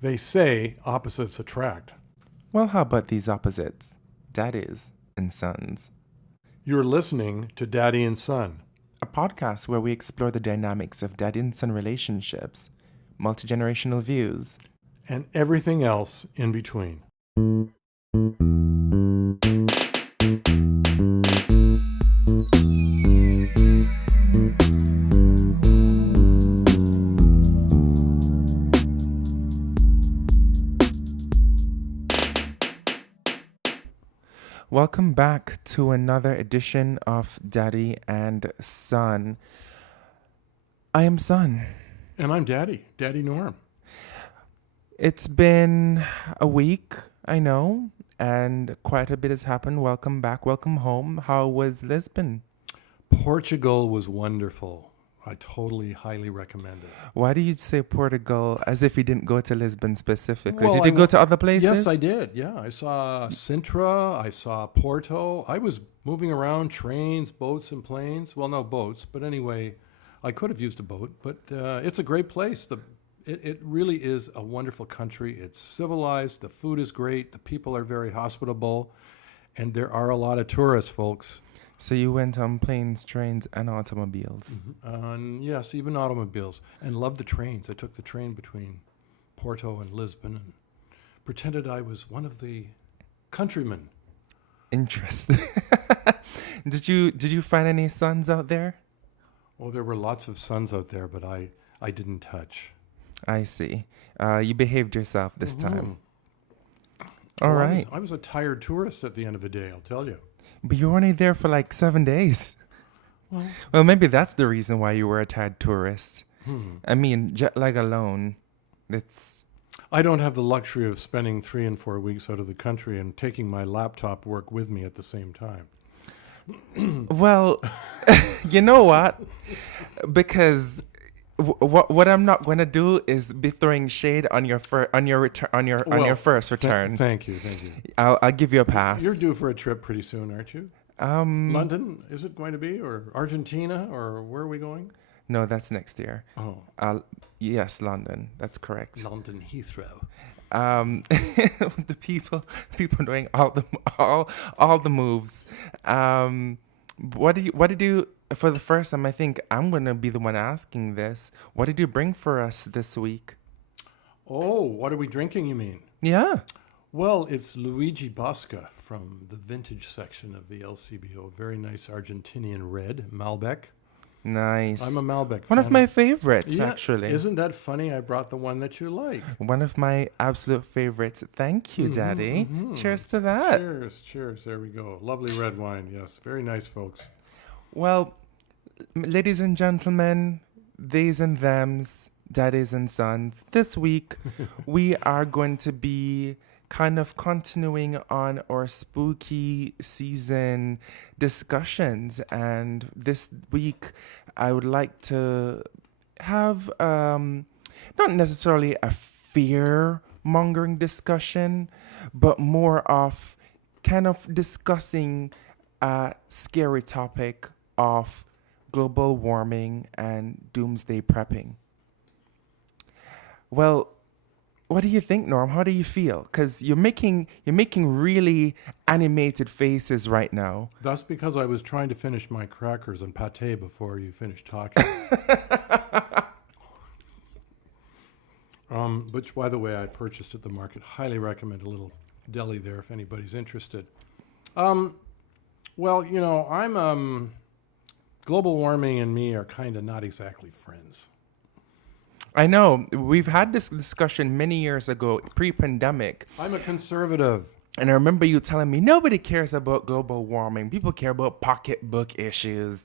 They say opposites attract. Well, how about these opposites? Daddies and sons. You're listening to Daddy and Son. A podcast where we explore the dynamics of daddy and son relationships, multi-generational views. And everything else in between. Welcome back to another edition of Daddy and Son. I am Son. And I'm Daddy Norm. It's been a week, I know, and quite a bit has happened. Welcome back, welcome home. How was Lisbon? Portugal was wonderful. I totally, highly recommend it. Why do you say Portugal as if you didn't go to Lisbon specifically? Well, Did you go to other places? Yes, I did. Yeah, I saw Sintra. I saw Porto. I was moving around, trains, boats, and planes. Well, no boats, but anyway, I could have used a boat. But it's a great place. It really is a wonderful country. It's civilized. The food is great. The people are very hospitable. And there are a lot of tourists, folks. So you went on planes, trains, and automobiles. Mm-hmm. Yes, even automobiles. And loved the trains. I took the train between Porto and Lisbon and pretended I was one of the countrymen. Interesting. Did you find any sons out there? Oh, there were lots of sons out there, but I didn't touch. I see. You behaved yourself this time. Well, All right. I was a tired tourist at the end of the day, I'll tell you. But you were only there for like 7 days. Well, maybe that's the reason why you were a tired tourist. I mean, jet lag alone, I don't have the luxury of spending 3 and 4 weeks out of the country and taking my laptop work with me at the same time. Well, you know what? Because what I'm not going to do is be throwing shade on your first return. Thank you. I'll give you a pass. You're due for a trip pretty soon, aren't you? London, is it going to be, or Argentina, or where are we going? No, that's next year. Oh, Yes, London. That's correct. London Heathrow. The people doing all the moves. What did you for the first time? I think I'm gonna be the one asking this. What did you bring for us this week? Oh, what are we drinking, you mean? Yeah. Well, it's Luigi Bosca from the vintage section of the LCBO. Very nice Argentinian red, Malbec. Nice. I'm a Malbec fan. One of my favorites, Yeah, actually. Isn't that funny? I brought the one that you like. One of my absolute favorites. Thank you, Daddy. Cheers to that. Cheers. There we go. Lovely red wine. Yes, very nice, folks. Well, ladies and gentlemen, theys and thems, daddies and sons, this week we are going to be kind of continuing on our spooky season discussions. And this week I would like to have not necessarily a fear-mongering discussion, but more of kind of discussing a scary topic of global warming and doomsday prepping. Well, what do you think, Norm? How do you feel? Because you're making really animated faces right now. That's because I was trying to finish my crackers and pate before you finished talking. Which, by the way, I purchased at the market. Highly recommend a little deli there if anybody's interested. Well, you know, I'm global warming and me are kind of not exactly friends. I know. We've had this discussion many years ago, pre-pandemic. I'm a conservative. And I remember you telling me nobody cares about global warming. People care about pocketbook issues.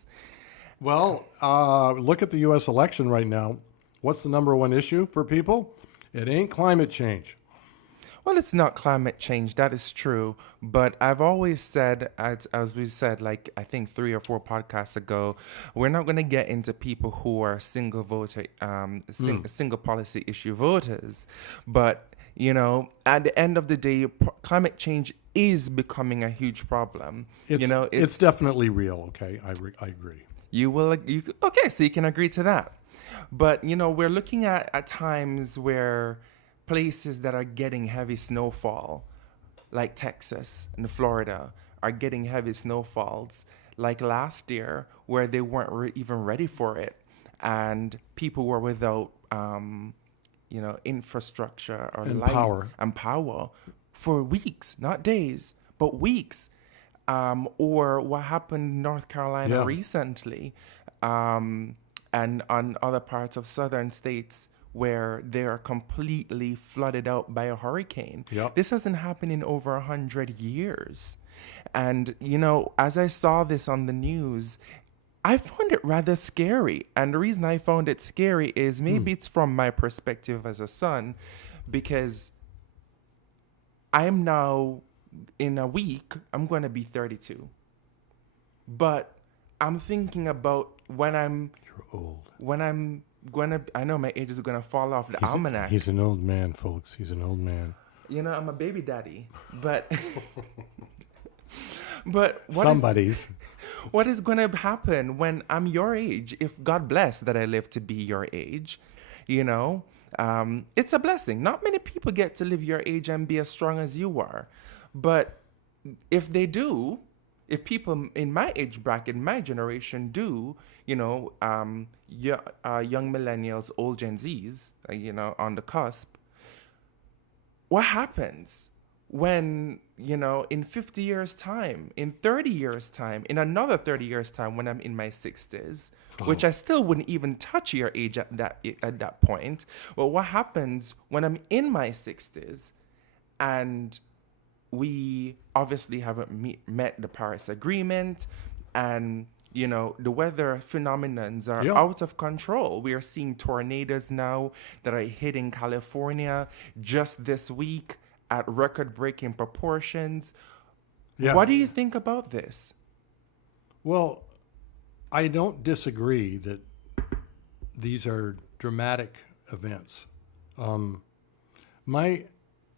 Well, look at the U.S. election right now. What's the number one issue for people? It ain't climate change. Well, it's not climate change. That is true. But I've always said, as we said, like I think 3 or 4 podcasts ago, we're not going to get into people who are single voter, single policy issue voters. But, you know, at the end of the day, climate change is becoming a huge problem. It's definitely real. Okay, I agree. Okay, so you can agree to that. But, you know, we're looking at times where places that are getting heavy snowfall, like Texas and Florida, are getting heavy snowfalls, like last year, where they weren't even ready for it, and people were without, infrastructure or And light power. and power for weeks, not days, but weeks. Or what happened in North Carolina Yeah. recently, and on other parts of southern states where they are completely flooded out by a hurricane. Yep. This hasn't happened in over 100 years. And, as I saw this on the news, I found it rather scary. And the reason I found it scary is maybe it's from my perspective as a son, because I'm now, in a week, I'm going to be 32. But I'm thinking about You're old. I know my age is going to fall off the almanac. He's an old man, folks. He's an old man. I'm a baby daddy. But, but what is going to happen when I'm your age? If God bless that I live to be your age, it's a blessing. Not many people get to live your age and be as strong as you are. But if they do, if people in my age bracket, my generation do, young millennials, old Gen Zs, on the cusp, what happens when, in 50 years' time, in 30 years' time, in another 30 years' time, when I'm in my 60s, which I still wouldn't even touch your age at that point. Well, what happens when I'm in my 60s and we obviously haven't met the Paris Agreement, and the weather phenomenons are out of control. We are seeing tornadoes now that are hitting California just this week at record-breaking proportions. Yeah. What do you think about this? Well, I don't disagree that these are dramatic events.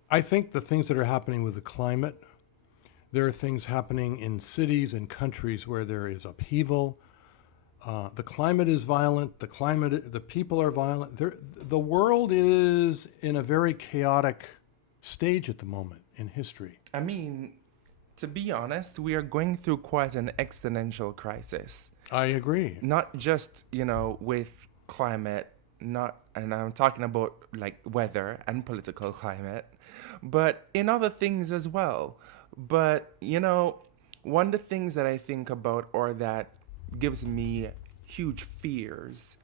I think the things that are happening with the climate, there are things happening in cities and countries where there is upheaval. The climate is violent. The people are violent. The world is in a very chaotic stage at the moment in history. I mean, to be honest, we are going through quite an existential crisis. I agree. Not just, with climate, and I'm talking about like weather and political climate, but in other things as well. But, one of the things that I think about, or that gives me huge fears,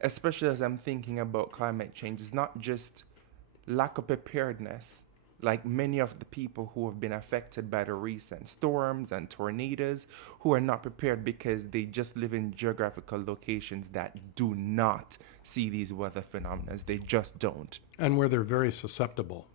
especially as I'm thinking about climate change, is not just lack of preparedness, like many of the people who have been affected by the recent storms and tornadoes, who are not prepared because they just live in geographical locations that do not see these weather phenomena. They just don't. And where they're very susceptible.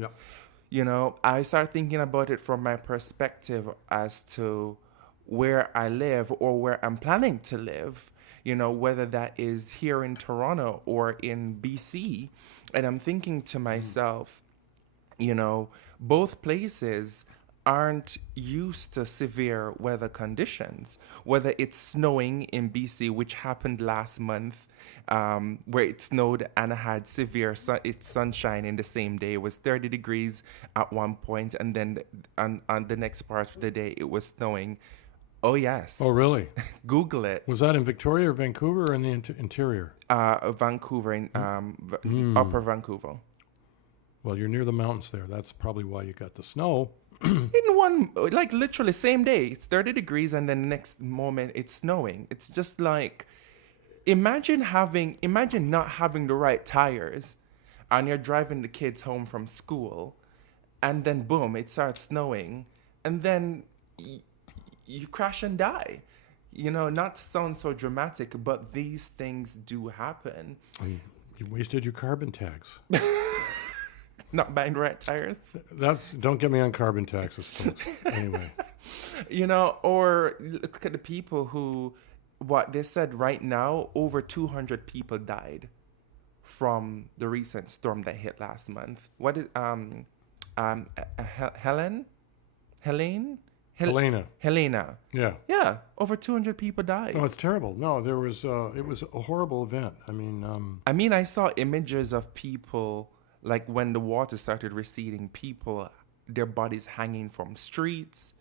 Yeah. I start thinking about it from my perspective as to where I live or where I'm planning to live, whether that is here in Toronto or in BC. And I'm thinking to myself, both places aren't used to severe weather conditions, whether it's snowing in BC, which happened last month, where it snowed and had severe sunshine in the same day. It was 30 degrees at one point, and then on the next part of the day, it was snowing. Oh, yes. Oh, really? Google it. Was that in Victoria or Vancouver or in the interior? Vancouver, Upper Vancouver. Well, you're near the mountains there. That's probably why you got the snow. In one, like literally same day, it's 30 degrees and then the next moment it's snowing. It's just like, imagine not having the right tires and you're driving the kids home from school and then boom, it starts snowing and then you crash and die. Not to sound so dramatic, but these things do happen. You wasted your carbon tax. Not buying the right tires. Don't get me on carbon taxes, folks. Anyway. Or look at the people who, what they said right now, over 200 people died from the recent storm that hit last month. What is, Helene? Helena. Yeah. Yeah, over 200 people died. No, it's terrible. No, there was it was a horrible event. I mean, I saw images of people, like when the water started receding, people, their bodies hanging from streets,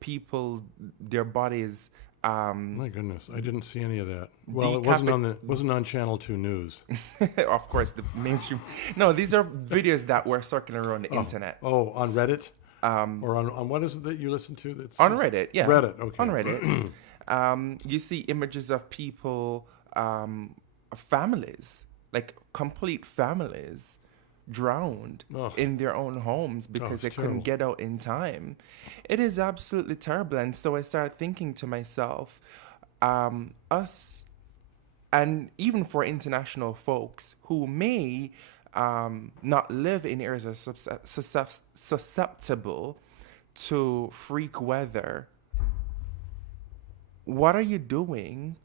people, their bodies. my goodness, I didn't see any of that. Well, it wasn't on Channel 2 News. Of course, the mainstream. No, these are videos that were circulating around the internet. Oh, on Reddit? Or on what is it that you listen to? That's On Reddit, yeah. Reddit, okay. On Reddit. You see images of people, families, like complete families, drowned in their own homes because they couldn't get out in time. It is absolutely terrible. And so I started thinking to myself, us, and even for international folks who may not live in areas that are susceptible to freak weather, what are you doing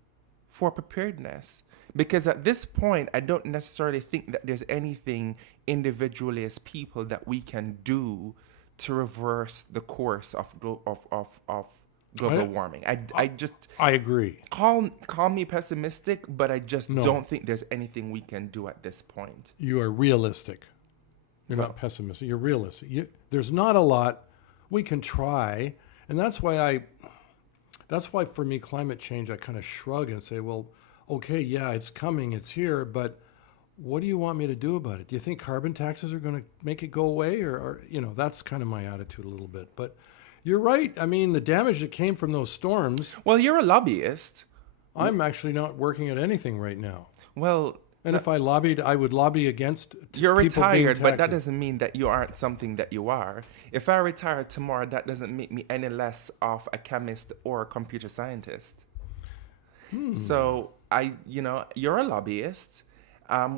for preparedness? Because at this point, I don't necessarily think that there's anything individually as people that we can do to reverse the course of global warming. I agree. Call me pessimistic, but I just don't think there's anything we can do at this point. You are realistic. You're not pessimistic. You're realistic. There's not a lot we can try, and that's why for me, climate change, I kind of shrug and say, well, okay, yeah, it's coming, it's here, but what do you want me to do about it? Do you think carbon taxes are going to make it go away? Or that's kind of my attitude a little bit. But you're right. I mean, the damage that came from those storms. Well, you're a lobbyist. I'm actually not working at anything right now. Well, and if I lobbied, I would lobby against You're people retired, being but that taxed. doesn't mean that you aren't something that you are. If I retire tomorrow, that doesn't make me any less of a chemist or a computer scientist. So you're a lobbyist.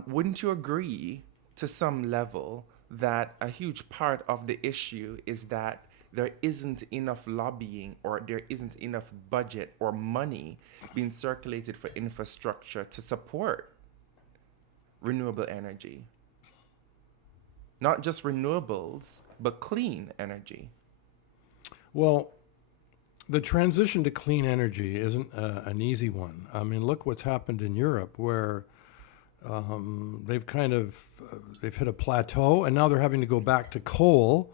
Wouldn't you agree to some level that a huge part of the issue is that there isn't enough lobbying or there isn't enough budget or money being circulated for infrastructure to support renewable energy? Not just renewables, but clean energy. Well, the transition to clean energy isn't an easy one. I mean, look what's happened in Europe, where they've hit a plateau, and now they're having to go back to coal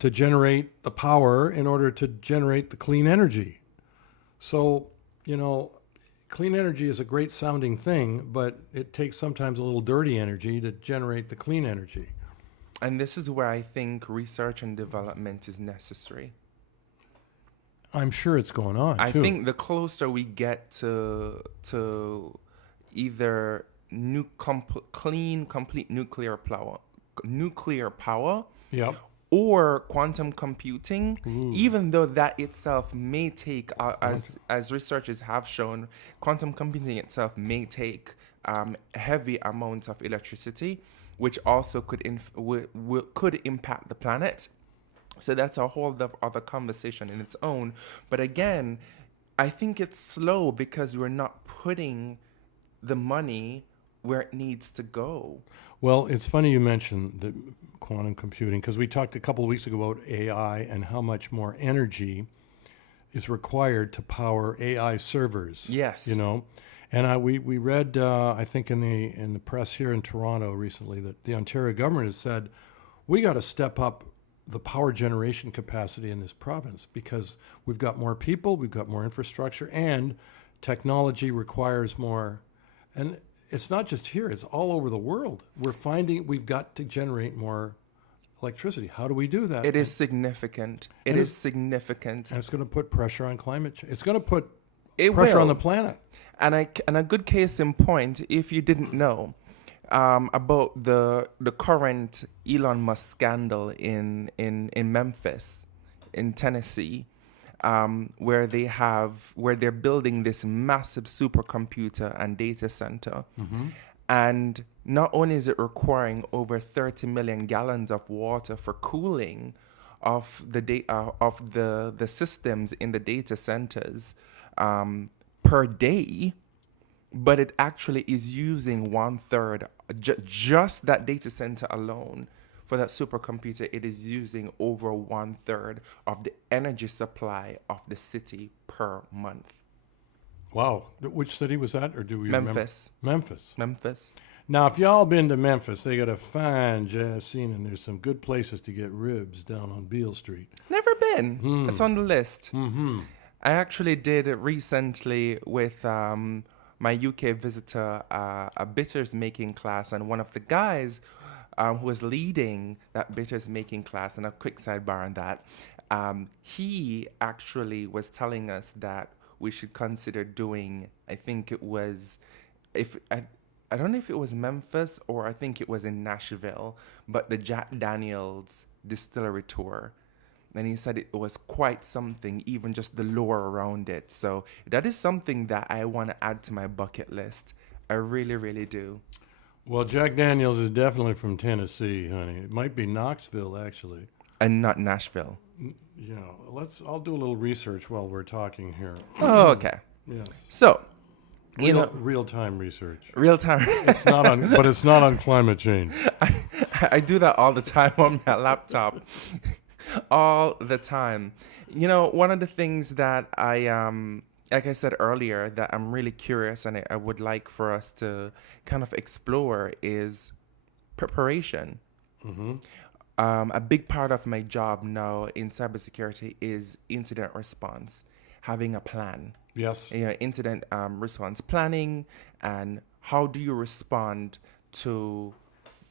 to generate the power in order to generate the clean energy. So, clean energy is a great sounding thing, but it takes sometimes a little dirty energy to generate the clean energy. And this is where I think research and development is necessary. I'm sure it's going on, too. I think the closer we get to either clean, complete nuclear power, yep, or quantum computing, even though that itself may take, as researchers have shown, quantum computing itself may take heavy amounts of electricity, which also could impact the planet. So that's a whole other conversation in its own. But again, I think it's slow because we're not putting the money where it needs to go. Well, it's funny you mentioned the quantum computing, because we talked a couple of weeks ago about AI and how much more energy is required to power AI servers. Yes. And we read, I think in the press here in Toronto recently, that the Ontario government has said, we got to step up the power generation capacity in this province because we've got more people, we've got more infrastructure, and technology requires more. And it's not just here, it's all over the world. We're finding we've got to generate more electricity. How do we do that? It is significant. It is significant. And it's going to put pressure on climate change. It's going to put pressure on the planet. And a good case in point, if you didn't know, about the current Elon Musk scandal in Memphis, in Tennessee, where they're building this massive supercomputer and data center. Mm-hmm. And not only is it requiring over 30 million gallons of water for cooling of the systems in the data centers per day, but it actually is using 1/3, just that data center alone, for that supercomputer, it is using over 1/3 of the energy supply of the city per month. Wow. Which city was that, or do we remember? Memphis. Memphis. Now, if y'all been to Memphis, they got a fine jazz scene, and there's some good places to get ribs down on Beale Street. Never been. It's on the list. Mm-hmm. I actually did it recently with my UK visitor, a bitters making class, and one of the guys who was leading that bitters making class, and a quick sidebar on that, he actually was telling us that we should consider doing, I think it was, I don't know if it was Memphis or I think it was in Nashville, but the Jack Daniels distillery tour. And he said it was quite something, even just the lore around it. So that is something that I want to add to my bucket list. I really, really do. Well, Jack Daniels is definitely from Tennessee, honey. It might be Knoxville, actually. And not Nashville. You know, I'll do a little research while we're talking here. Oh, okay. Yes. So, you know, real-time research. real time. It's not on, but it's not on climate change. I do that all the time on my laptop. All the time. You know, one of the things that I, like I said earlier, that I'm really curious and I would like for us to kind of explore is preparation. Mm-hmm. A big part of my job now in cybersecurity is incident response, having a plan. Yes. You know, incident response planning, and how do you respond to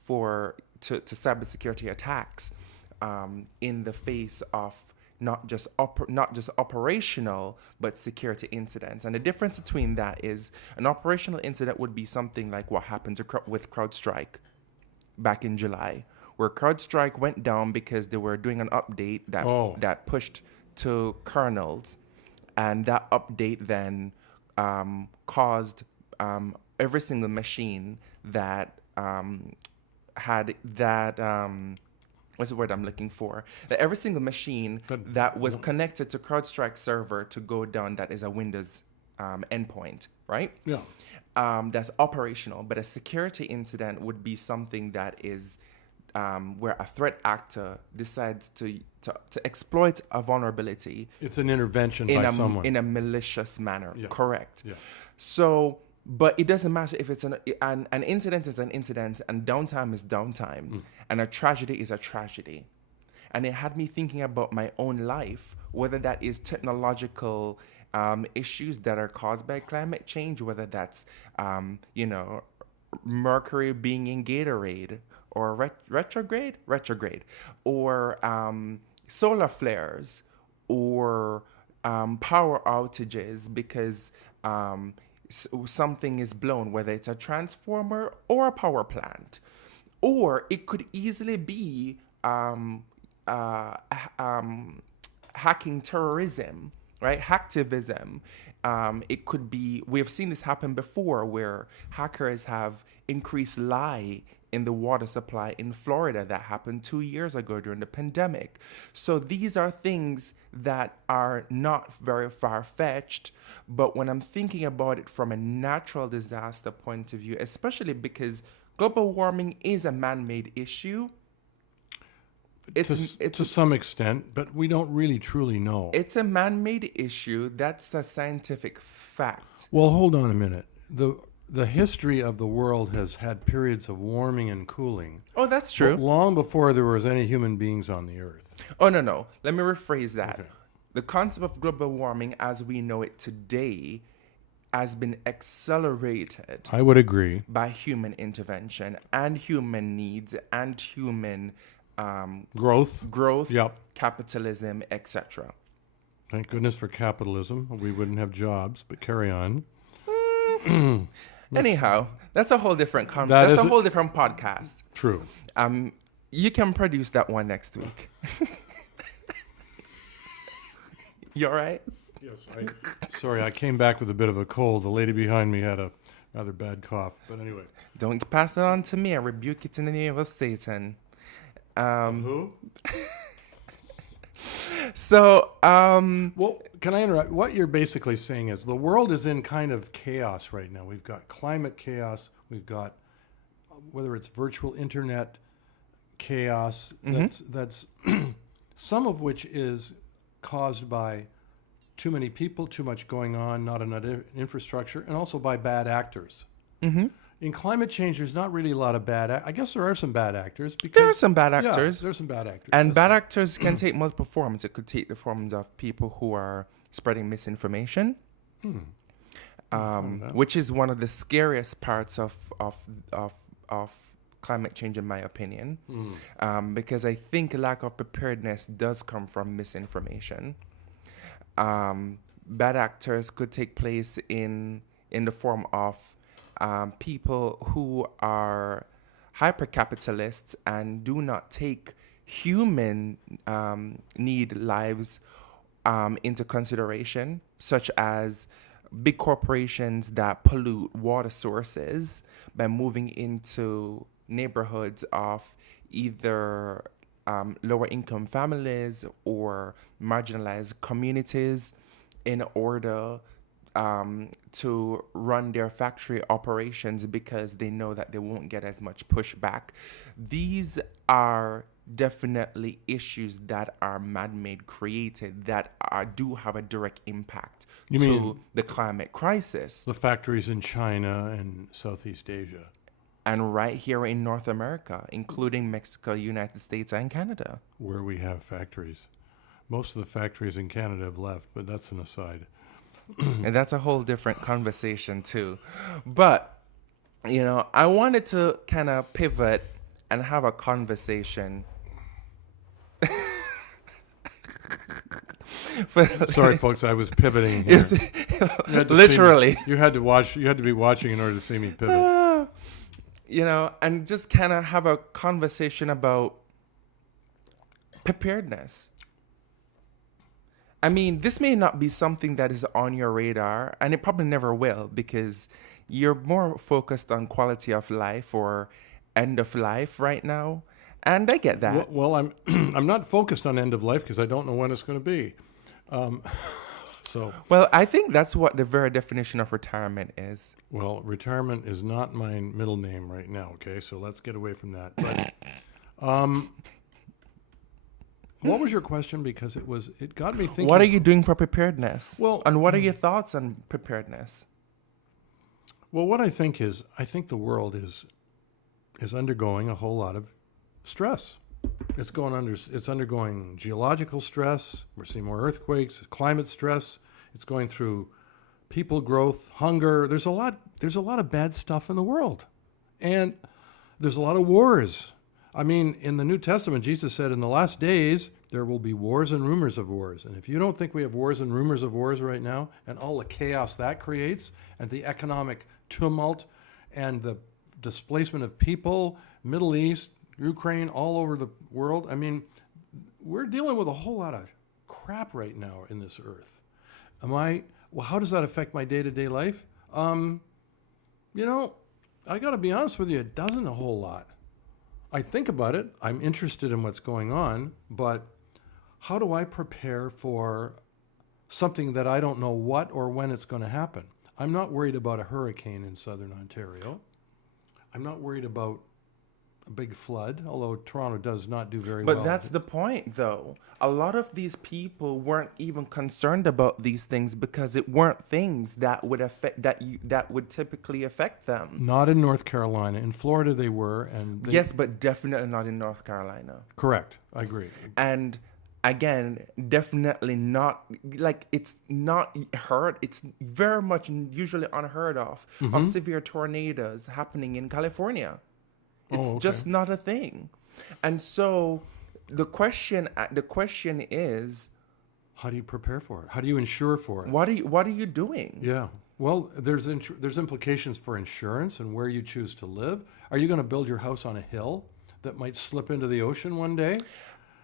cybersecurity attacks in the face of not just operational but security incidents. And the difference between that is an operational incident would be something like what happened with CrowdStrike back in July, where CrowdStrike went down because they were doing an update that pushed to kernels, and that update then caused every single machine that had that what's the word I'm looking for? That every single machine that was connected to CrowdStrike server to go down, that is a Windows endpoint, right? Yeah. That's operational, but a security incident would be something that is where a threat actor decides to exploit a vulnerability. It's an intervention by someone. In a malicious manner, Yeah. Correct. Yeah. So, but it doesn't matter if it's an incident is an incident, and downtime is downtime, and a tragedy is a tragedy. And it had me thinking about my own life, whether that is technological issues that are caused by climate change, whether that's, mercury being in Gatorade, or retrograde, or solar flares, or power outages because something is blown, whether it's a transformer or a power plant. Or it could easily be hacking terrorism, right? Hacktivism. It could be, we've seen this happen before, where hackers have increased lie in the water supply in Florida. That happened 2 years ago during the pandemic. So these are things that are not very far-fetched, but when I'm thinking about it from a natural disaster point of view, especially because global warming is a man-made issue, to some extent, but we don't really truly know. It's a man-made issue. That's a scientific fact. Well, hold on a minute. The history of the world has had periods of warming and cooling. Oh, that's true. Long before there was any human beings on the earth. Oh, no. Let me rephrase that. Okay. The concept of global warming as we know it today has been accelerated. I would agree. By human intervention and human needs and human growth, yep. Capitalism, etc. Thank goodness for capitalism. We wouldn't have jobs, but carry on. Anyhow, that's a whole different that's a whole different podcast. True. You can produce that one next week. You all right? Yes. Sorry, I came back with a bit of a cold. The lady behind me had a rather bad cough. But anyway. Don't pass it on to me. I rebuke it in the name of Satan. Who? So, well, can I interrupt? What you're basically saying is the world is in kind of chaos right now. We've got climate chaos. We've got, whether it's virtual internet chaos that's some of which is caused by too many people, too much going on, not enough infrastructure, and also by bad actors. Mm-hmm. In climate change, there's not really a lot of I guess there are some bad actors. Because, There are some bad actors. Yeah, there's some bad actors. And bad actors can take multiple forms. It could take the forms of people who are spreading misinformation, which is one of the scariest parts of climate change, in my opinion, because I think a lack of preparedness does come from misinformation. Bad actors could take place in the form of people who are hyper-capitalists and do not take human lives into consideration, such as big corporations that pollute water sources by moving into neighborhoods of either lower income families or marginalized communities in order to run their factory operations because they know that they won't get as much pushback. These are definitely issues that are man-made created that do have a direct impact to the climate crisis. The factories in China and Southeast Asia. And right here in North America, including Mexico, United States, and Canada. Where we have factories. Most of the factories in Canada have left, but that's an aside. And that's a whole different conversation too. But, I wanted to kind of pivot and have a conversation. Sorry, folks, I was pivoting here. Literally. You had to be watching in order to see me pivot. And just kind of have a conversation about preparedness. I mean, this may not be something that is on your radar, and it probably never will, because you're more focused on quality of life or end of life right now, and I get that. Well, I'm I'm not focused on end of life because I don't know when it's going to be. Well, I think that's what the very definition of retirement is. Well, retirement is not my middle name right now. Okay, so let's get away from that. But, what was your question? Because it got me thinking. What are you doing for preparedness? Well, and what are your thoughts on preparedness? Well, what I think the world is undergoing a whole lot of stress. It's undergoing geological stress. We're seeing more earthquakes, climate stress. It's going through people growth, hunger. There's a lot of bad stuff in the world. And there's a lot of wars. I mean, in the New Testament, Jesus said, in the last days, there will be wars and rumors of wars. And if you don't think we have wars and rumors of wars right now, and all the chaos that creates, and the economic tumult, and the displacement of people, Middle East, Ukraine, all over the world, I mean, we're dealing with a whole lot of crap right now in this earth. How does that affect my day-to-day life? I got to be honest with you, it doesn't a whole lot. I think about it. I'm interested in what's going on, but how do I prepare for something that I don't know what or when it's going to happen? I'm not worried about a hurricane in southern Ontario. I'm not worried about a big flood, although Toronto does not do very well. But that's the point, though. A lot of these people weren't even concerned about these things because it weren't things that would affect that would typically affect them. Not in North Carolina. In Florida, they were, yes, but definitely not in North Carolina. Correct. I agree. And again, definitely not, like, it's not heard. It's very much usually unheard of severe tornadoes happening in California. It's just not a thing. And so the question is, how do you prepare for it? How do you insure for it? What are you doing? Yeah. Well, there's implications for insurance and where you choose to live. Are you going to build your house on a hill that might slip into the ocean one day?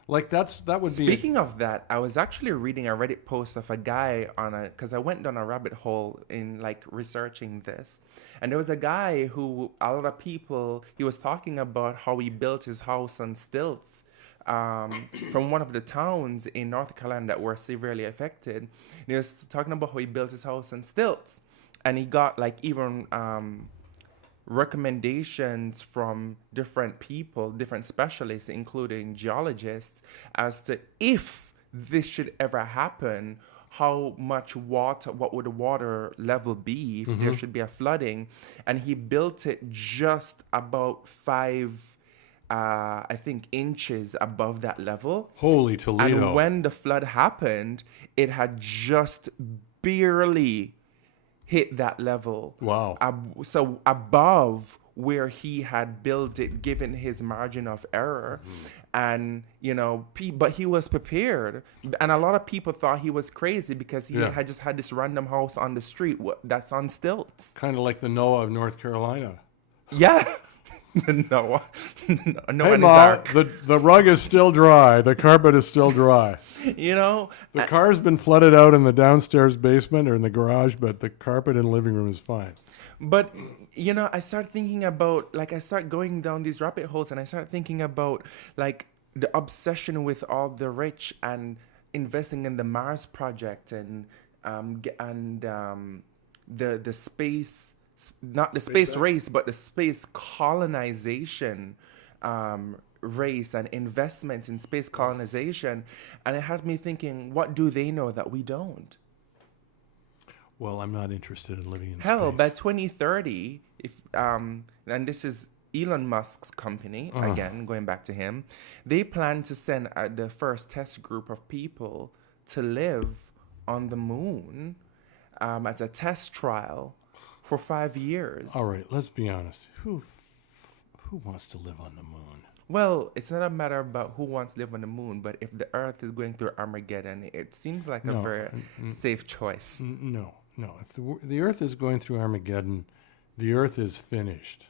Like that would be. Speaking of that, I was actually reading a Reddit post of a guy because I went down a rabbit hole in like researching this, and there was a guy who a lot of people, he was talking about how he built his house on stilts from one of the towns in North Carolina that were severely affected. And he was talking about how he built his house on stilts, and he got like even recommendations from different people, different specialists, including geologists, as to if this should ever happen, how much water, what would the water level be if there should be a flooding. And he built it just about I think, inches above that level. Holy Toledo. And when the flood happened, it had just barely hit that level. Wow. So above where he had built it, given his margin of error. And, but he was prepared. And a lot of people thought he was crazy because he had just had this random house on the street that's on stilts. Kind of like the Noah of North Carolina. Yeah. No, Hey, Ma, the rug is still dry. The carpet is still dry. The car's been flooded out in the downstairs basement or in the garage, but the carpet in the living room is fine. But, I start thinking about, I start going down these rabbit holes, and I start thinking about, the obsession with all the rich and investing in the Mars project and the space, not the space race, but the space colonization race and investment in space colonization. And it has me thinking, what do they know that we don't? Well, I'm not interested in living in Hell, space. by 2030, and this is Elon Musk's company, again, going back to him, they plan to send the first test group of people to live on the moon as a test trial for 5 years. All right, let's be honest. Who wants to live on the moon? Well, it's not a matter about who wants to live on the moon, but if the Earth is going through Armageddon, it seems like a very safe choice. No. If the Earth is going through Armageddon, the Earth is finished.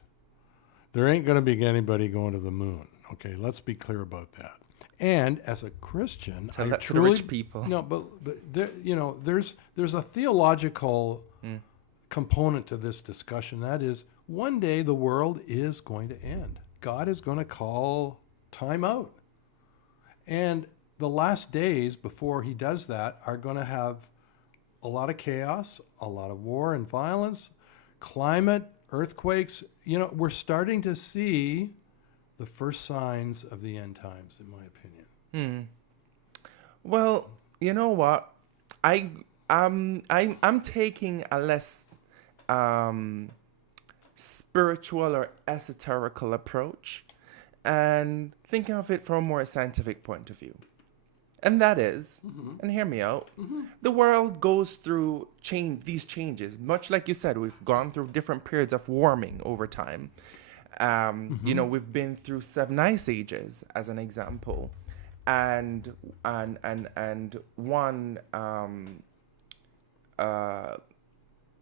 There ain't going to be anybody going to the moon. Okay, let's be clear about that. And as a Christian, Tell that to the rich people. No, but there, there's a theological component to this discussion. That is, one day the world is going to end. God is going to call time out. And the last days before he does that are going to have a lot of chaos, a lot of war and violence, climate, earthquakes. We're starting to see the first signs of the end times, in my opinion. Well, you know what? I'm taking a less spiritual or esoterical approach and thinking of it from a more scientific point of view. And that is, and hear me out, the world goes through these changes. Much like you said, we've gone through different periods of warming over time. We've been through 7 ice ages, as an example. And one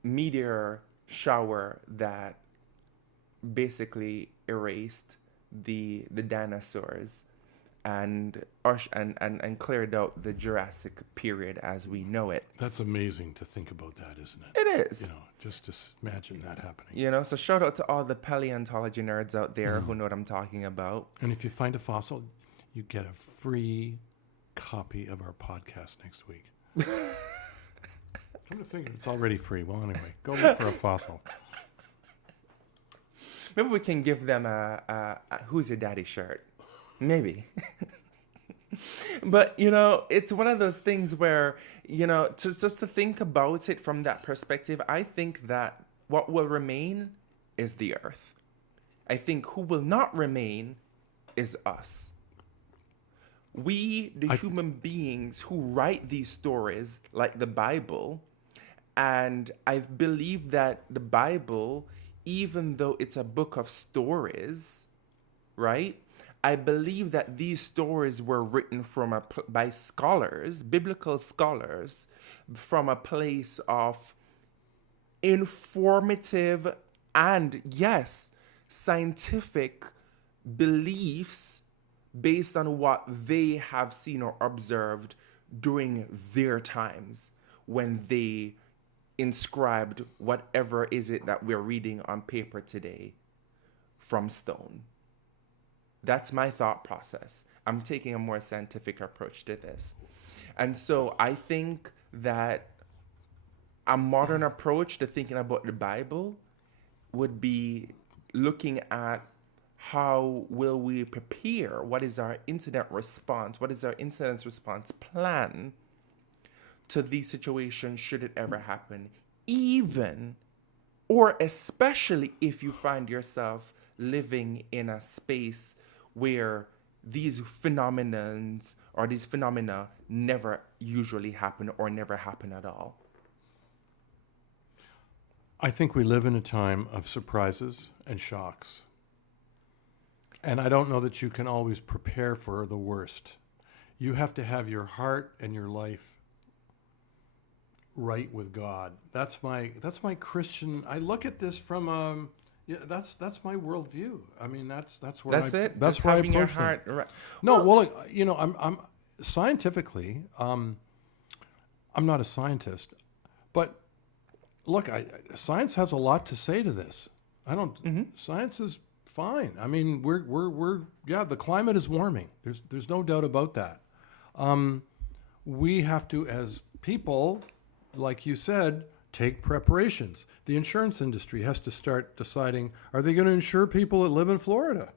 meteor shower that basically erased the dinosaurs and cleared out the Jurassic period as we know it. That's amazing to think about that, isn't it? It is. Just imagine that happening. So shout out to all the paleontology nerds out there who know what I'm talking about. And if you find a fossil, you get a free copy of our podcast next week. I'm thinking it's already free. Well, anyway, go look for a fossil. Maybe we can give them a Who's Your Daddy shirt. Maybe. But, it's one of those things where, just to think about it from that perspective, I think that what will remain is the earth. I think who will not remain is us. We, the human beings who write these stories, like the Bible, and I believe that the Bible, even though it's a book of stories, right? I believe that these stories were written by scholars, biblical scholars, from a place of informative and, yes, scientific beliefs based on what they have seen or observed during their times when they inscribed whatever is it that we're reading on paper today from stone. That's my thought process. I'm taking a more scientific approach to this. And so I think that a modern approach to thinking about the Bible would be looking at how will we prepare? What is our incident response? What is our incident response plan to these situations should it ever happen? Even or especially if you find yourself living in a space where these phenomenons or these phenomena never usually happen or never happen at all. I think we live in a time of surprises and shocks. And I don't know that you can always prepare for the worst. You have to have your heart and your life right with God. That's my Christian. I look at this from that's my worldview. I mean that's where That's I, it. That's Just where having I your approach heart things. right. No, well, I'm scientifically, I'm not a scientist, but look, science has a lot to say to this. I don't. Science is fine. I mean, we're the climate is warming. There's no doubt about that. We have to, as people, like you said, take preparations. The insurance industry has to start deciding, are they going to insure people that live in Florida?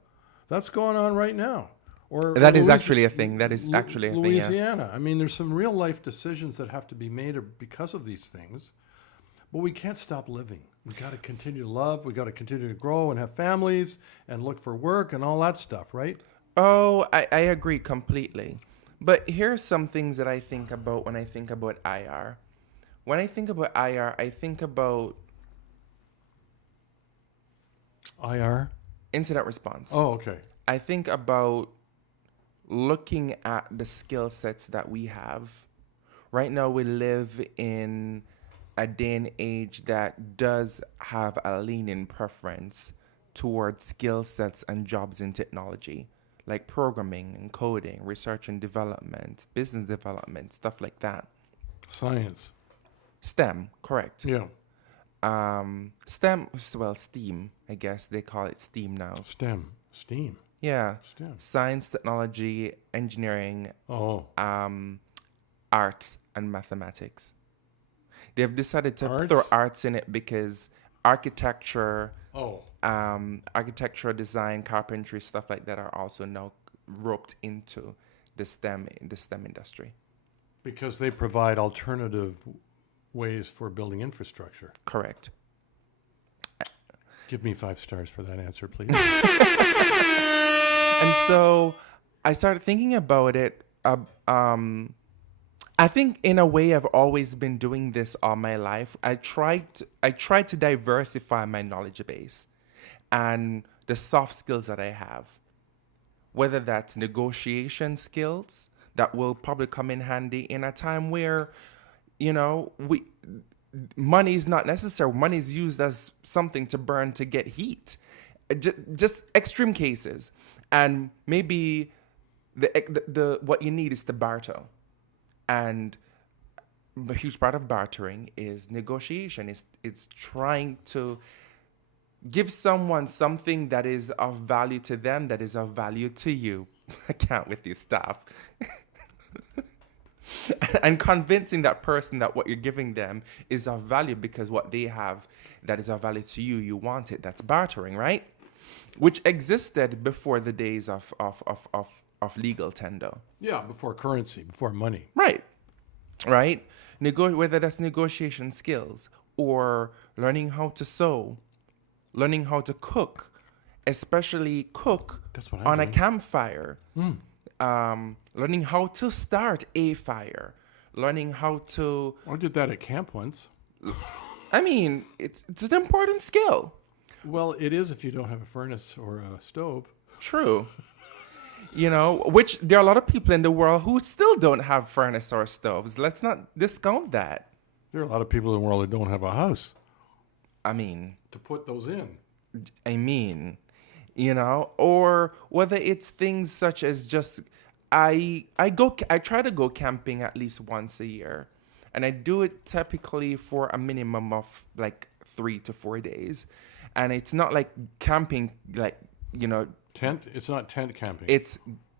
That's going on right now. Or That is actually a thing. That is actually a thing. Yeah. Louisiana. I mean, there's some real life decisions that have to be made because of these things. But we can't stop living. We got to continue to love. We got to continue to grow and have families and look for work and all that stuff, right? Oh, I agree completely. But here's some things that I think about when I think about IR. When I think about IR, I think about IR? incident response. Oh, okay. I think about looking at the skill sets that we have. Right now, we live in a day and age that does have a leaning preference towards skill sets and jobs in technology, like programming and coding, research and development, business development, stuff like that. Science. STEM, correct. Yeah. STEM, well, STEAM, I guess they call it STEAM now. STEAM. Yeah. STEM. Science, technology, engineering, Oh. arts, and mathematics. They've decided to Arts? throw arts in it because architecture, Oh. architectural design, carpentry, stuff like that are also now roped into the STEM industry. Because they provide alternative ways for building infrastructure. Correct. Give me 5 stars for that answer, please. And so I started thinking about it. I think in a way I've always been doing this all my life. I tried to diversify my knowledge base and the soft skills that I have. Whether that's negotiation skills that will probably come in handy in a time where, money is not necessary. Money is used as something to burn to get heat. Just extreme cases. And maybe the what you need is to barter. And a huge part of bartering is negotiation. It's trying to give someone something that is of value to them, that is of value to you. I can't with you, stop. And convincing that person that what you're giving them is of value because what they have that is of value to you, you want it. That's bartering, right? Which existed before the days of legal tender. Yeah, before currency, before money. Right. Whether that's negotiation skills or learning how to sew, learning how to cook, especially cook That's what I'm on a doing. campfire, learning how to start a fire, learning how to... I did that at camp once. I mean, it's an important skill. Well, it is if you don't have a furnace or a stove. True. Which there are a lot of people in the world who still don't have furnace or stoves. Let's not discount that. There are a lot of people in the world that don't have a house I mean, to put those in. Or whether it's things such as just I try to go camping at least once a year, and I do it typically for a minimum of like 3 to 4 days, and it's not like camping Tent? It's not tent camping. it's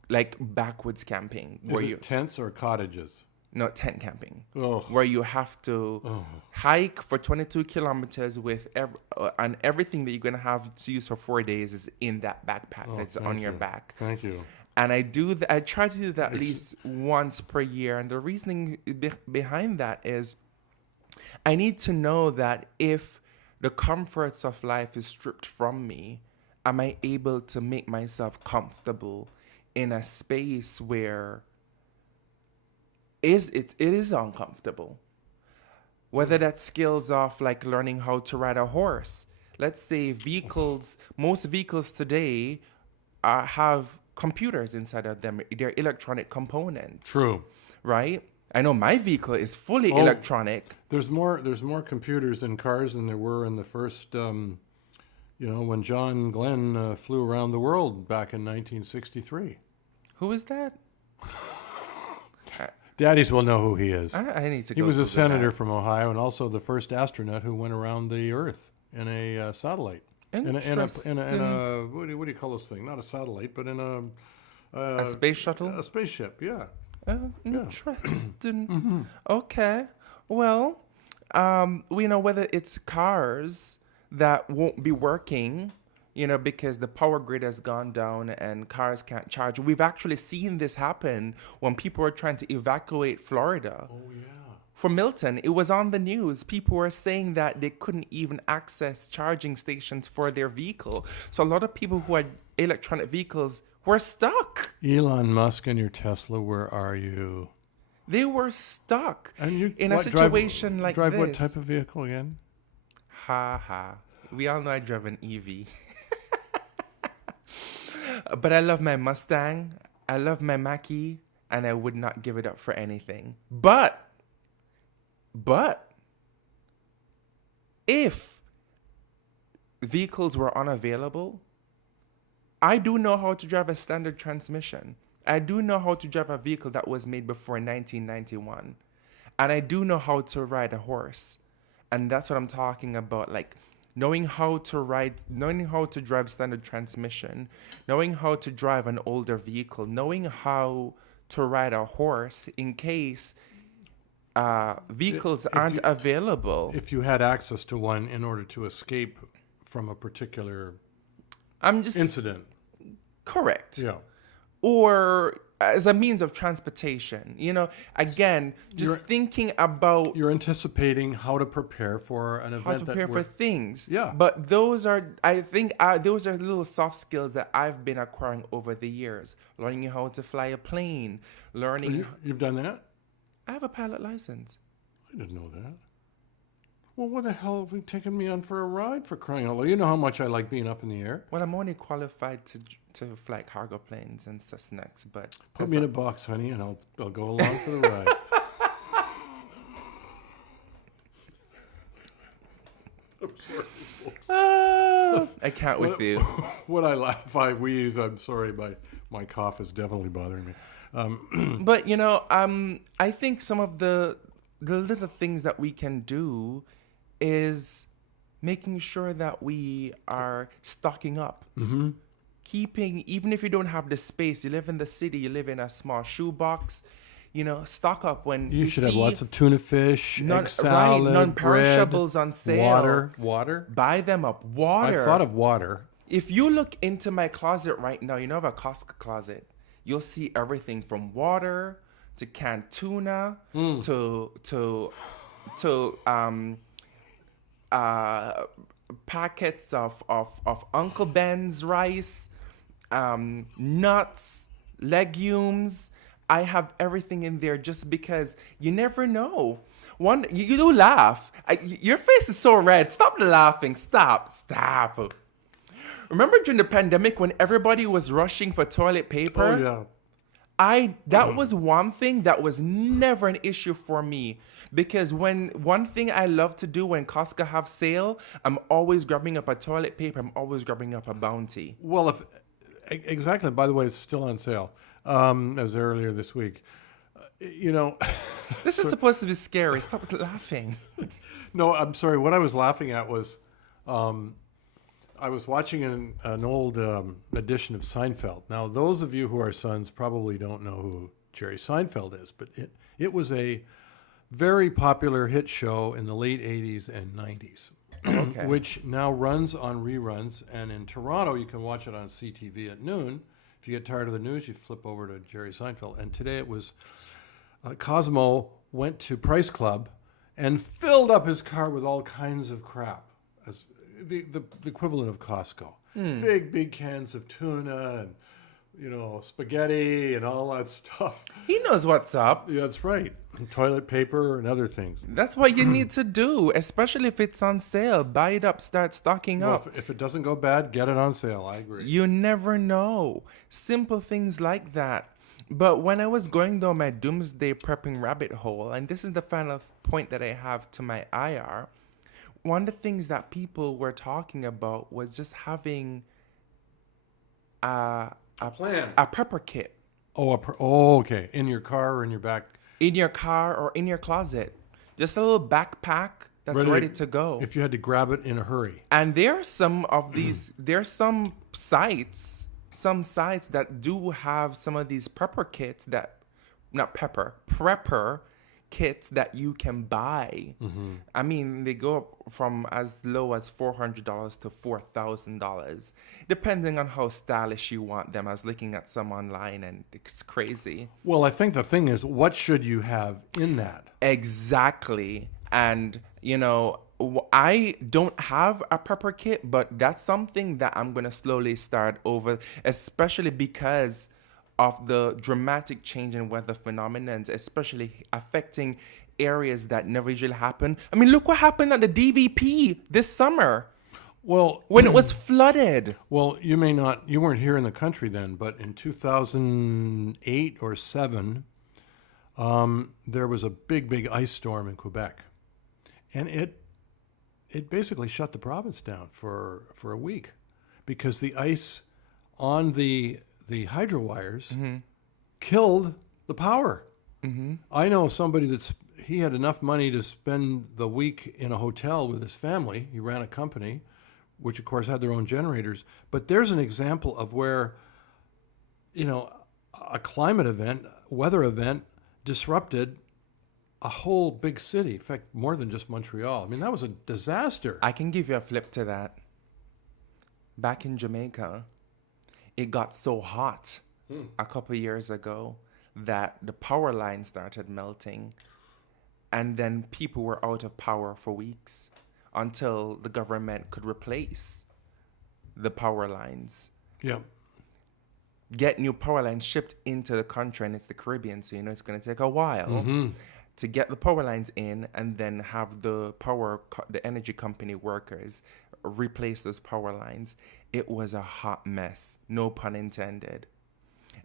like backwoods camping Is it tents or cottages? no, tent camping, Oh. where you have to hike for 22 kilometers with and everything that you're going to have to use for 4 days is in that backpack that's on your back. Thank you. And I try to do that at least once per year. And the reasoning behind that is I need to know that if the comforts of life is stripped from me, am I able to make myself comfortable in a space where it is uncomfortable? Whether that's skills of like learning how to ride a horse. Let's say most vehicles today have computers inside of them. They're electronic components. True. Right? I know my vehicle is fully electronic. There's more computers in cars than there were in the first, when John Glenn flew around the world back in 1963. Who is that? Daddies will know who he is. I need to go. He was a Google senator that. from Ohio and also the first astronaut who went around the Earth in a satellite. Interesting. In a what do you call this thing? Not a satellite, but in a space shuttle? A spaceship, yeah. Interesting. Okay. Well, we know whether it's cars that won't be working, because the power grid has gone down and cars can't charge. We've actually seen this happen when people were trying to evacuate Florida. Oh, yeah. For Milton, it was on the news. People were saying that they couldn't even access charging stations for their vehicle. So a lot of people who had electronic vehicles were stuck. Elon Musk and your Tesla, where are you? They were stuck And you in a situation like drive this. what type of vehicle again? Ha ha. We all know I drive an EV. But I love my Mustang. I love my Mackie. And I would not give it up for anything. But if vehicles were unavailable, I do know how to drive a standard transmission. I do know how to drive a vehicle that was made before 1991. And I do know how to ride a horse. And that's what I'm talking about. Like knowing how to drive standard transmission, knowing how to drive an older vehicle, knowing how to ride a horse in case vehicles aren't available. If you had access to one in order to escape from a particular incident. Correct. Yeah. Or as a means of transportation. Again, thinking about... You're anticipating how to prepare for an event. How to prepare for things. Yeah. But those are little soft skills that I've been acquiring over the years. Learning how to fly a plane. Learning... You've done that? I have a pilot license. I didn't know that. Well, what the hell have you taken me on for a ride, for crying out loud? You know how much I like being up in the air. Well, I'm only qualified to fly cargo planes and Cessnaks, but... Put me in a box, honey, and I'll go along for the ride. I'm sorry, folks. I can't with you. When I laugh, I wheeze. I'm sorry, my cough is definitely bothering me. But, I think some of the little things that we can do is making sure that we are stocking up. Mm-hmm. Even if you don't have the space, you live in the city, you live in a small shoebox, stock up when you should have lots of tuna fish, egg salad, non-perishables bread, on sale. Water. Buy them up. Water. I've thought of water. If you look into my closet right now, I have a Costco closet. You'll see everything from water to canned tuna to packets of Uncle Ben's rice, nuts, legumes. I have everything in there just because you never know. You do laugh. Your face is so red. Stop laughing. Stop. Remember during the pandemic when everybody was rushing for toilet paper? Oh, yeah. That was one thing that was never an issue for me, because one thing I love to do when Costco have sale, I'm always grabbing up a toilet paper. I'm always grabbing up a Bounty. Well, exactly. By the way, it's still on sale. As earlier this week. This is supposed to be scary. Stop laughing. No, I'm sorry. What I was laughing at was, I was watching an old edition of Seinfeld. Now, those of you who are sons probably don't know who Jerry Seinfeld is, but it was a very popular hit show in the late 80s and 90s, Okay. which now runs on reruns. And in Toronto, you can watch it on CTV at noon. If you get tired of the news, you flip over to Jerry Seinfeld. And today it was Cosmo went to Price Club and filled up his car with all kinds of crap, as the equivalent of Costco. Big cans of tuna and spaghetti and all that stuff. He knows what's up. Yeah, that's right. And toilet paper and other things. That's what you need to do, especially if it's on sale. Buy it up, start stocking Well, up. if it doesn't go bad, get it on sale. I agree. You never know. Simple things like that. But when I was going down my doomsday prepping rabbit hole, and this is the final point that I have to my IR, one of the things that people were talking about was just having a plan. a prepper kit Okay. In your car or in your back. in your car or in your closet. Just a little backpack that's ready to go. If you had to grab it in a hurry. And there are some of these, there's some sites that do have some of these prepper kits prepper kits that you can buy. I mean, they go up from as low as $400 to $4,000, depending on how stylish you want them. I was looking at some online and it's crazy. Well, I think the thing is, what should you have in that? Exactly. And, I don't have a prepper kit, but that's something that I'm going to slowly start over, especially because of the dramatic change in weather phenomena, especially affecting areas that never usually happen. I mean, look what happened at the DVP this summer. Well, when it was flooded. Well, you weren't here in the country then, but in 2008 or 7, there was a big ice storm in Quebec. And it basically shut the province down for a week because the ice on the hydro wires killed the power. I know somebody he had enough money to spend the week in a hotel with his family. He ran a company, which of course had their own generators. But there's an example of where, a climate event, weather event, disrupted a whole big city. In fact, more than just Montreal. I mean, that was a disaster. I can give you a flip to that. Back in Jamaica, it got so hot a couple of years ago that the power line started melting, and then people were out of power for weeks until the government could replace the power lines. Yeah. Get new power lines shipped into the country, and it's the Caribbean, so it's going to take a while to get the power lines in, and then have the energy company workers replace those power lines. It was a hot mess, no pun intended.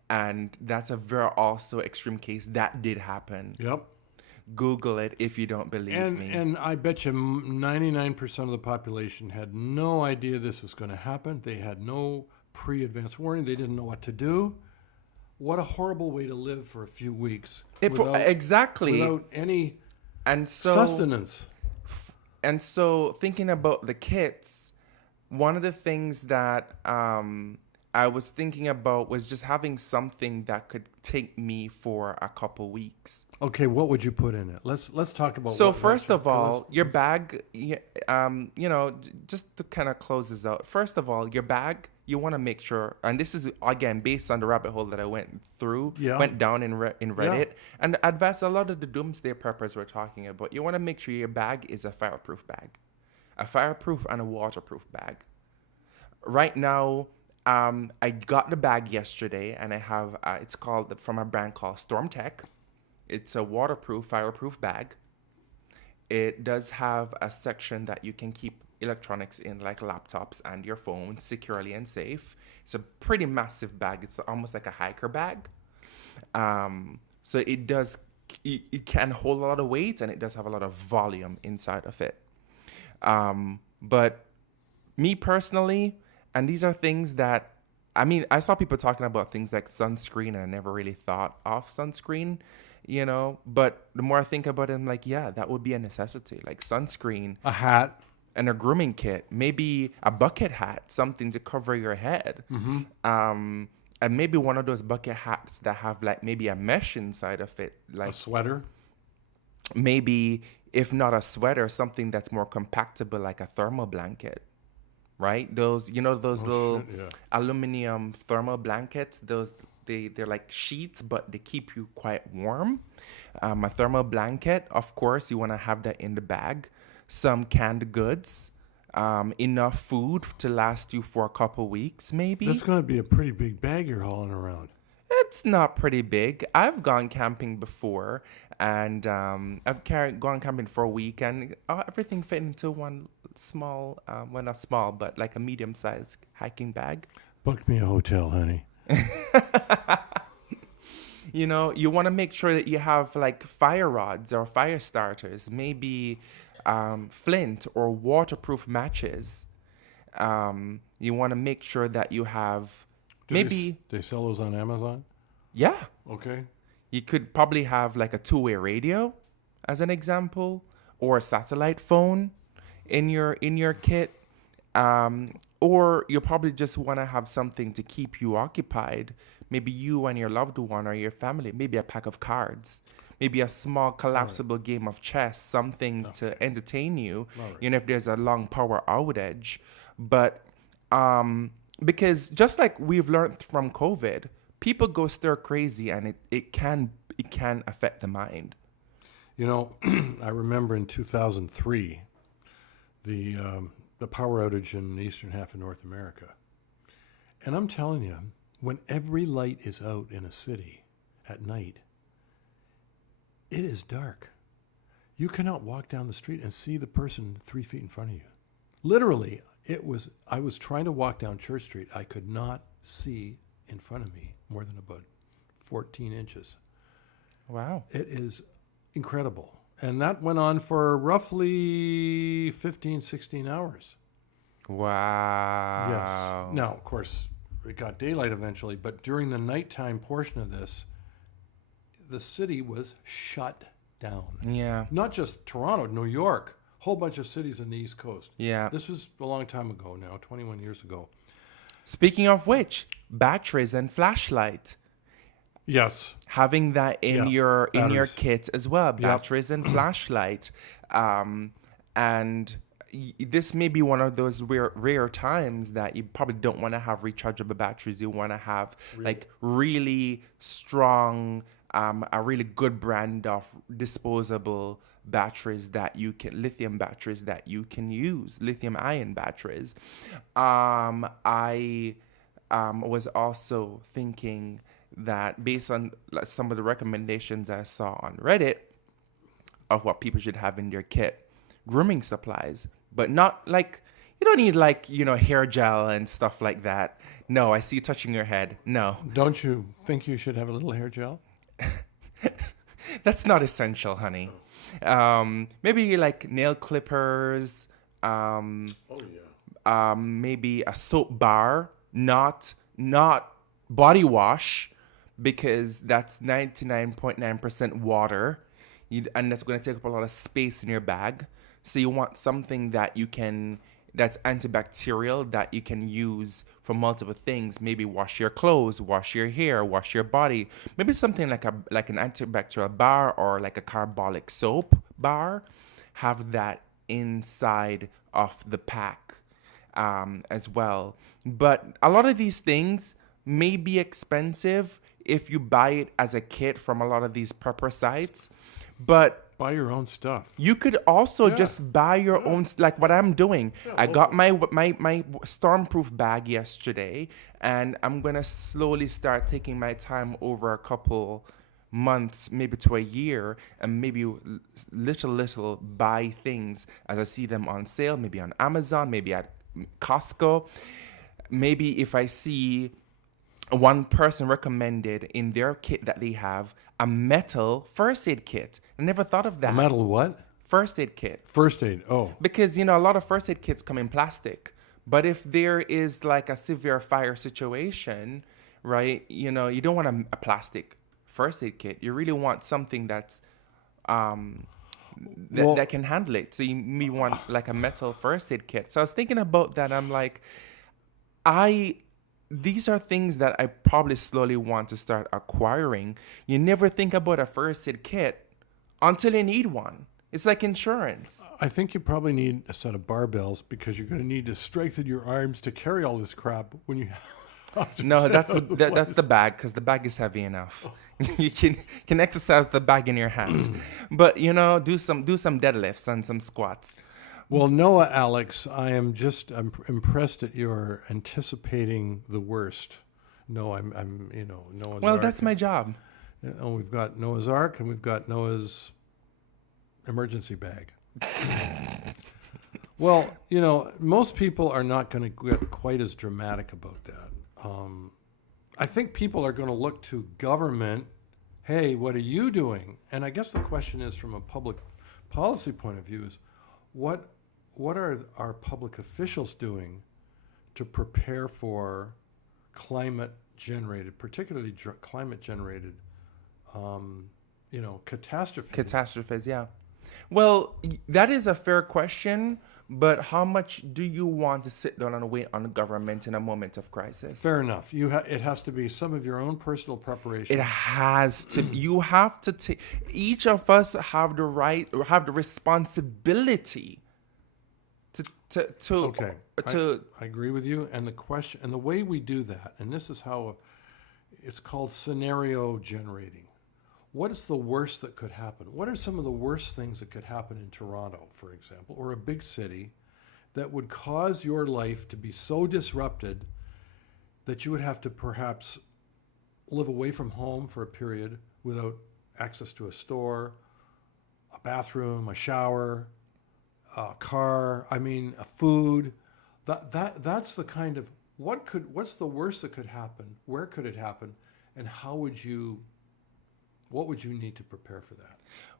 And that's a very also extreme case. That did happen. Yep. Google it if you don't believe me. And I bet you 99% of the population had no idea this was going to happen. They had no pre-advance warning. They didn't know what to do. What a horrible way to live for a few weeks. Exactly. Without any and so, sustenance. And so thinking about the kits, one of the things that I was thinking about was just having something that could take me for a couple weeks. Okay, what would you put in it? Let's talk about. So first of all, your bag, just to kind of close this out. First of all, your bag, you want to make sure, and this is again based on the rabbit hole that I went down in Reddit, and advanced a lot of the doomsday preppers were talking about. You want to make sure your bag is a fireproof bag, a fireproof and a waterproof bag. Right now, I got the bag yesterday, and I have it's called from a brand called StormTech. It's a waterproof, fireproof bag. It does have a section that you can keep electronics in, like laptops and your phone, securely and safe. It's a pretty massive bag. It's almost like a hiker bag. So it can hold a lot of weight, and it does have a lot of volume inside of it. But me personally, and these are things that, I saw people talking about things like sunscreen, and I never really thought of sunscreen, but the more I think about it, I'm like, yeah, that would be a necessity, like sunscreen. A hat. And a grooming kit, maybe a bucket hat, something to cover your head. and maybe one of those bucket hats that have like maybe a mesh inside of it, A like sweater? maybe if not a sweater, something that's more compactable, like a thermal blanket, right? Those, those Oh, little shit, yeah. aluminum thermal blankets. Those they're like sheets, but they keep you quite warm. A thermal blanket, of course, you want to have that in the bag. Some canned goods, enough food to last you for a couple weeks, maybe. That's going to be a pretty big bag you're hauling around. It's not pretty big. I've gone camping before, and gone camping for a week, and everything fit into one small, well, not small, but like a medium-sized hiking bag. Book me a hotel, honey. You want to make sure that you have like fire rods or fire starters, maybe flint or waterproof matches. You want to make sure that you have maybe, They sell those on Amazon? yeah, Okay. you could probably have like a two-way radio as an example, or a satellite phone in your kit. Or you probably just want to have something to keep you occupied. Maybe you and your loved one or your family, maybe a pack of cards, maybe a small collapsible game of chess, something to entertain you, if there's a long power outage. But because just like we've learned from COVID, people go stir crazy, and it can affect the mind. I remember in 2003, the power outage in the eastern half of North America. And I'm telling you, when every light is out in a city at night, it is dark. You cannot walk down the street and see the person 3 feet in front of you. Literally, I was trying to walk down Church Street. I could not see in front of me more than about 14 inches. Wow. It is incredible. And that went on for roughly 15, 16 hours. Wow. Yes. Now, of course, it got daylight eventually, but during the nighttime portion of this, the city was shut down. Yeah. Not just Toronto, New York, whole bunch of cities on the East Coast. Yeah. This was a long time ago now, 21 years ago. Speaking of which, batteries and flashlight. Yes. Having that in your batteries. kit as well, batteries and flashlight. This may be one of those rare times that you probably don't want to have rechargeable batteries. You want to have like really strong, a really good brand of disposable batteries that you can, lithium batteries that you can use, lithium ion batteries. I was also thinking that based on some of the recommendations I saw on Reddit of what people should have in their kit, grooming supplies, but not like, you don't need like, hair gel and stuff like that. No, I see you touching your head. No. Don't you think you should have a little hair gel? That's not essential, honey. Maybe like nail clippers, maybe a soap bar, not body wash, because that's 99.9% water, and that's going to take up a lot of space in your bag. So you want something that that's antibacterial, that you can use for multiple things. Maybe wash your clothes, wash your hair, wash your body. Maybe something like an antibacterial bar or like a carbolic soap bar. Have that inside of the pack as well. But a lot of these things may be expensive if you buy it as a kit from a lot of these prepper sites. But buy your own stuff. You could also just buy your own, like what I'm doing. I got my stormproof bag yesterday, and I'm going to slowly start taking my time over a couple months, maybe to a year, and maybe little buy things as I see them on sale, maybe on Amazon, maybe at Costco. Maybe if I see one person recommended in their kit that they have a metal first aid kit. I never thought of that. A metal what? First aid kit. First aid, oh. Because, a lot of first aid kits come in plastic. But if there is like a severe fire situation, right, you don't want a plastic first aid kit. You really want something that's that can handle it. So you may want like a metal first aid kit. So I was thinking about that. I'm like, I these are things that I probably slowly want to start acquiring. You never think about a first aid kit until you need one. It's like insurance. I think you probably need a set of barbells because you're going to need to strengthen your arms to carry all this crap when you have to No, get that's out of the that's the place. bag, because the bag is heavy enough. You can exercise the bag in your hand, but do some deadlifts and some squats. Well, Noah, Alex, I'm impressed at your anticipating the worst. No, I'm Noah's Well, Ark. that's my job. And we've got Noah's Ark and we've got Noah's emergency bag. Well, most people are not going to get quite as dramatic about that. I think people are going to look to government. Hey, what are you doing? And I guess the question is, from a public policy point of view, is what are our public officials doing to prepare for climate-generated, particularly climate-generated, catastrophe? Catastrophes, yeah. Well, that is a fair question, but how much do you want to sit down and wait on the government in a moment of crisis? Fair enough. It has to be some of your own personal preparation. It has to. You have to take. Each of us have the right or have the responsibility to Okay. I agree with you. And the question and the way we do that, and this is how it's called scenario generating. What is the worst that could happen? What are some of the worst things that could happen in Toronto, for example, or a big city that would cause your life to be so disrupted that you would have to perhaps live away from home for a period without access to a store, a bathroom, a shower, a car, a food. That's the kind of what's the worst that could happen? Where could it happen? And what would you need to prepare for that?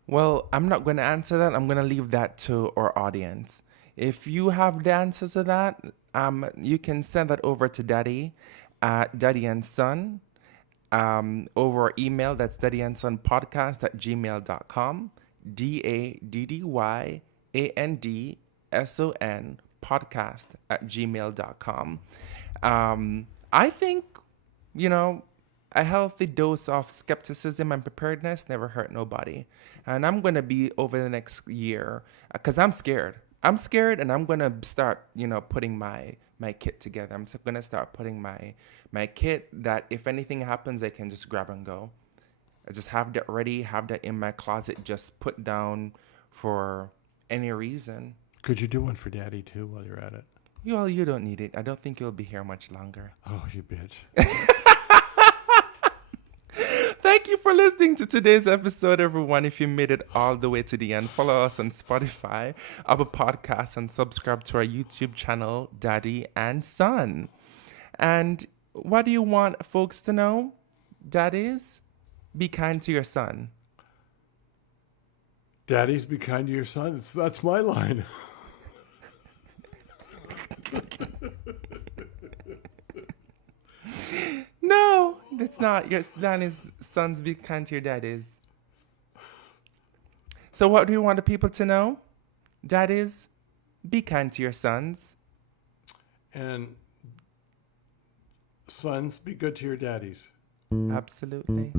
Well, I'm not going to answer that. I'm going to leave that to our audience. If you have the answer to that, you can send that over to Daddy at Daddy and Son over our email. That's daddyandsonpodcast@gmail.com. DADDYANDSON podcast@gmail.com. I think, a healthy dose of skepticism and preparedness never hurt nobody. And I'm going to be over the next year, because I'm scared. I'm scared, and I'm going to start, putting my kit together. I'm going to start putting my kit that if anything happens, I can just grab and go. I just have that ready, have that in my closet, just put down for any reason. Could you do one for Daddy too while you're at it? You don't need it. I don't think you'll be here much longer. Oh, you bitch. Thank you for listening to today's episode, everyone. If you made it all the way to the end, follow us on Spotify, Apple Podcasts, and subscribe to our YouTube channel, Daddy and Son. And what do you want folks to know? Daddies, be kind to your son. Daddies, be kind to your sons. That's my line. No, that's not. Your daddy's sons, be kind to your daddies. So what do you want the people to know? Daddies, be kind to your sons. And sons, be good to your daddies. Absolutely.